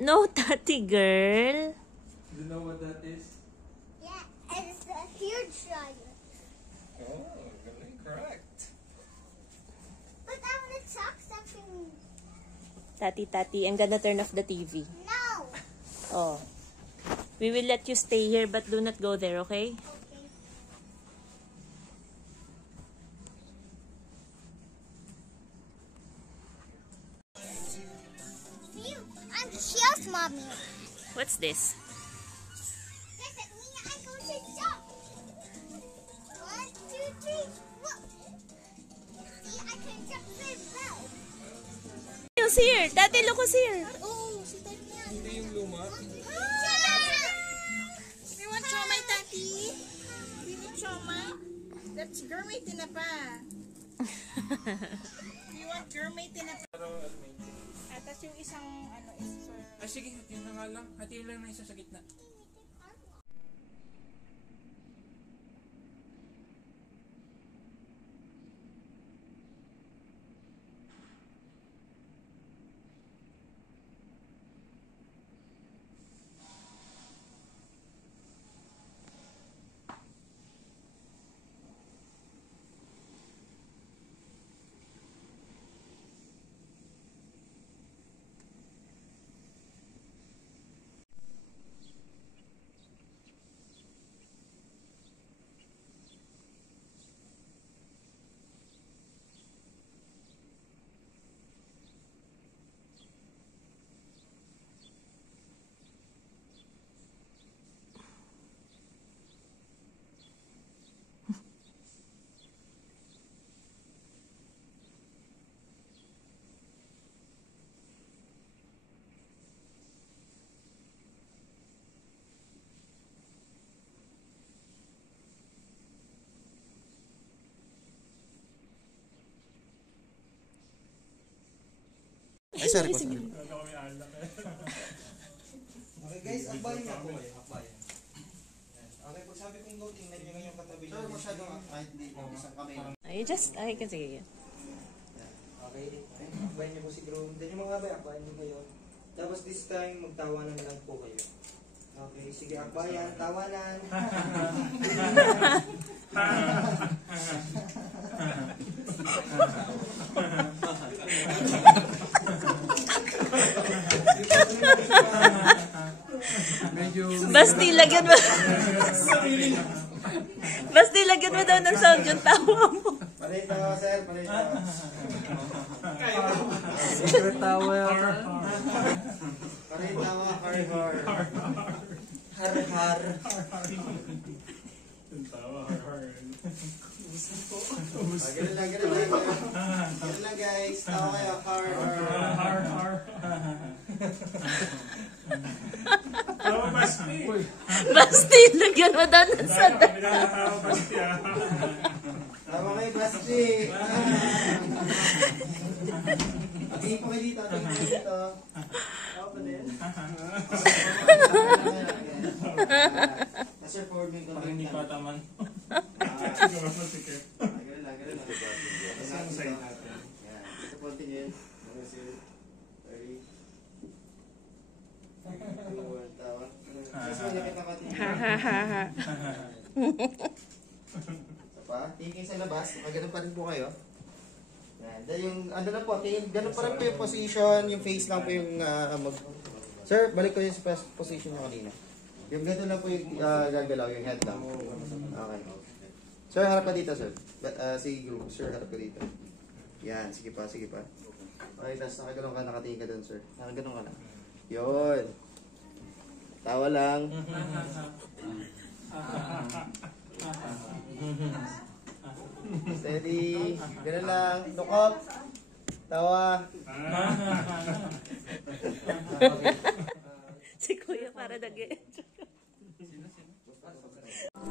No, Tati girl. Do you know what that is? Yeah, it's a huge dragon. Oh, really correct. But I want to talk something. Tati, I'm gonna turn off the TV. No. Oh. We will let you stay here, but do not go there, okay? Okay. See, I'm just mommy. What's this? Yes, that means I'm going to jump. 1, 2, 3. Whoa. See, I can jump very well. Who's here? Tati, look who's here. Oh, si Tati yan. Hindi yung luma. You want siomay, Tati? You need siomay? That's gourmet tinapa. You want gourmet tinapa? At tas yung isang ano is for... Ay, sige, hatiin na nga lang. Hatiin lang na isa sa gitna. Ay, sorry po. Okay guys, akbayan niyo ako kayo. Akbayan. Okay, pag sabi kong go, tingnan niyo yung katabi niyo. Sir, masyadong kahit hindi po isang kamay lang. I can see you. Okay, akbayan niyo po si Groom. Then yung mga bay, akbayan niyo kayo. Tapos this time, magtawanan na lang po kayo. Okay, sige, akbayan, tawanan. Basti, lagyan mo. Basti, lagyan mo daw ng sound yung tawa mo. Palay tawa, sir, palay tawa. Secret tawa yata. Palay tawa, har. Har. Ganun lang. Ganun lang guys. Tawa kayo, har. Basti, lagyan mo daw ng sound. Tawa kayo, Basti. Tingin po kayo dito. Tawa pa din. Sir, forward mo yung Parang hindi pa taman. Ganun lang. Isang side natin. Ito po, tingin. Sir, 30. Tawa. Kasi malapit na katingin. Isa pa. Tingin sa labas. Ganun pa rin po kayo. Yan. Then yung ano na po, ganun pa rin po yung position. Yung face lang po yung Sir, balik ko yung position nyo kanina. Yung ganito lang po yung gagalaw, yung head lang. Okay. Sir, harap ka dito, sir. Si group, sir, harap ka dito. Yan, sige pa. Okay, tapos nakagalong ka, nakatingin ka dun, sir. Nakagalong ka na. Yun. Tawa lang. Steady. Ganun lang. Look up. Tawa. Si Kuya para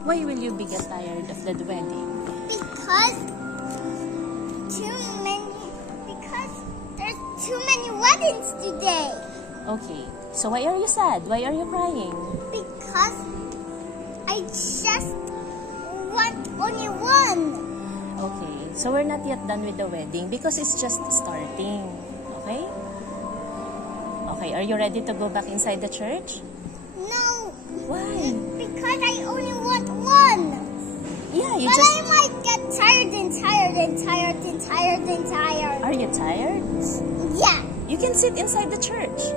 Why will you be get tired of the wedding? Because there's too many weddings today. Okay, so why are you sad? Why are you crying? Because I just want only one. Okay, so we're not yet done with the wedding because it's just starting. Okay? Okay, are you ready to go back inside the church? No, Why? because I only want one. Yeah, you But just... I might get tired and tired and tired and tired and tired. Are you tired? Yeah. You can sit inside the church.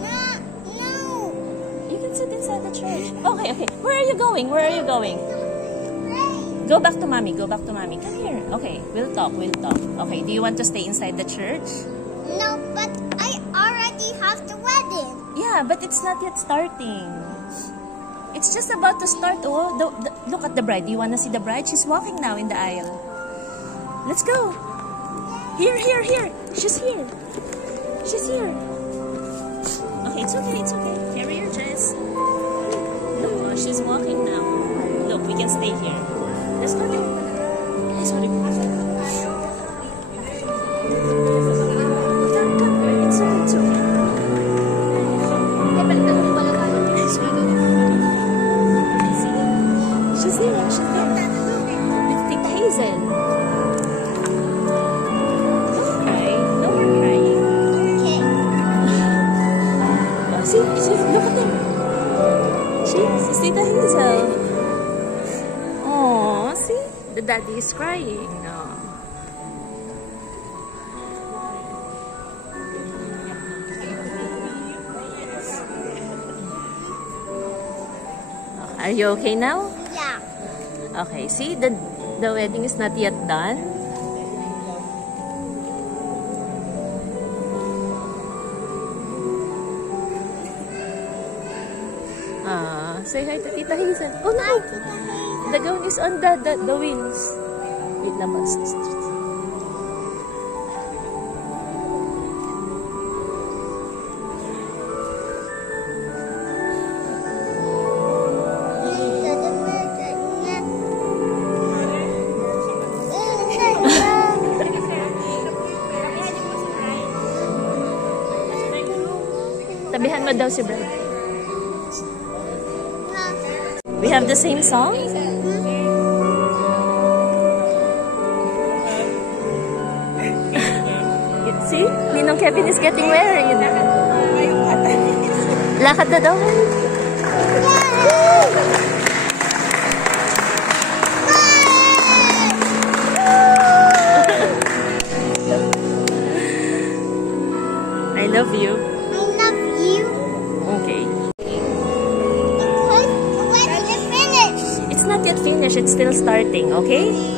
No. You can sit inside the church. Okay, okay. Where are you going? Where are you going? Pray. Go back to mommy. Go back to mommy. Come here. Okay, we'll talk. We'll talk. Okay, do you want to stay inside the church? No, but I already have the wedding. Yeah, but it's not yet starting. It's just about to start. Oh, look at the bride. Do you want to see the bride? She's walking now in the aisle. Let's go. Here, here, here. She's here. She's here. Okay, it's okay. It's okay. Carry your dress. Look, she's walking now. Look, we can stay here. Let's go there. Sorry. It's okay. It's okay. She's there. She's there. With Tita Hazel. Don't cry. No more crying. Okay. Oh, see, look at them. She's Tita Hazel. Oh, see? The daddy is crying. Oh. Are you okay now? Yeah. Okay, see, the wedding is not yet done. Say hi to Tita Hazel. Oh no! The gown is on the wheels. Wait, labas. Tabihan mo daw si bride. We have the same song? See? Ninong Kevin is getting married. Lakad na daw. I love you. I love you. Okay. Because the wedding is finished. It's not yet finished. It's still starting, okay? Yay.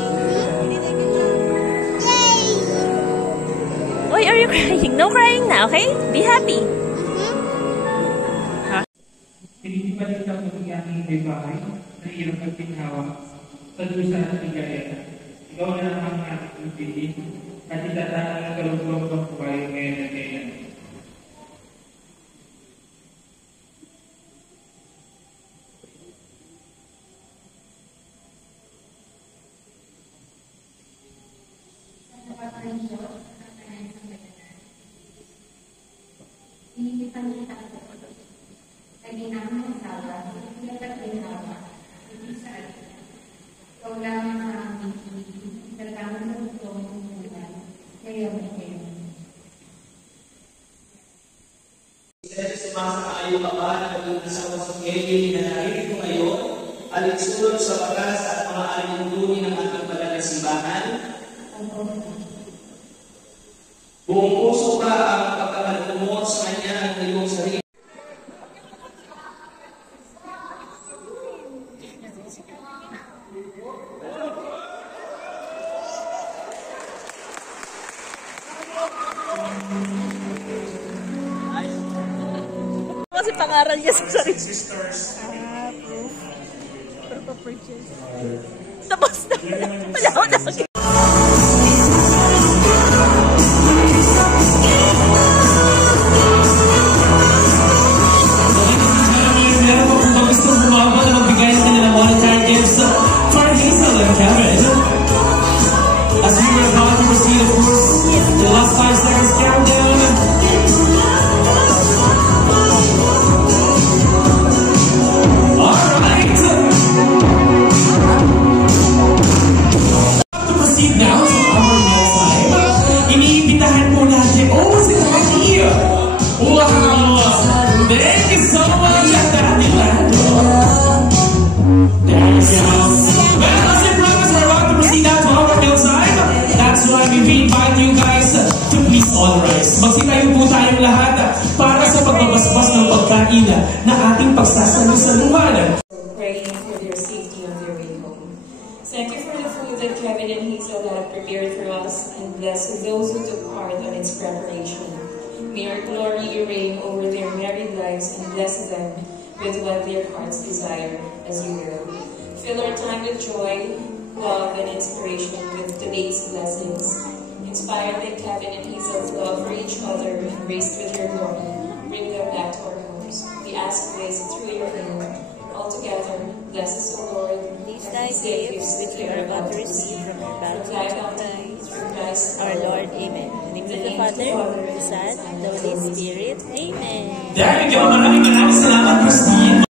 Why are you crying? No crying na, okay? Be happy. Pinipalik ako ng aking may bahay na iyong pagpinhawa sa dusa at ligaya. Ikaw na ang aking pili at itataan ang kalugtong ng buhay ngayon at ngayon. Sumasang-ayon ka ba na pag-unasawa sa Kelly na narinig ko ngayon, alinsunod sa batas at mga alindunin ng ating banal na simbahan? Buong puso ka ang pagkakalumot sa kanya ng iyong sarili. Kasi pangaral niya sa sarili. Tapos na. Wala ko na. As we were about to proceed, of course, the last 5 seconds countdown. All right. To proceed Wow! Thank you so much, Daddy Lando. There you go. Well, as I promised, we're about to proceed now to our meal time. That's why we invite you guys to please all rise. Magsitayo po tayong lahat para sa pagbabasbas ng pagkain na ating pagsasalusaluhan. Praying for their safety on their way home. Thank you for the food that Kevin and Hazel have prepared for us, and bless those who took part on its preparation. May your glory reign over their married lives and bless them with what their hearts desire as you will. Fill our time with joy, love, and inspiration with today's blessings. Inspired by Kevin and Hazel's love for each other and raised with your glory, bring them back to our homes. We ask this through your name. Altogether, bless us, O Lord. These thy gifts which we are about to receive from our bounty through Christ our Lord. Amen. In the name of the Father, the Son, and the Holy Spirit. Amen. There you go. Maraming salamat, Christine.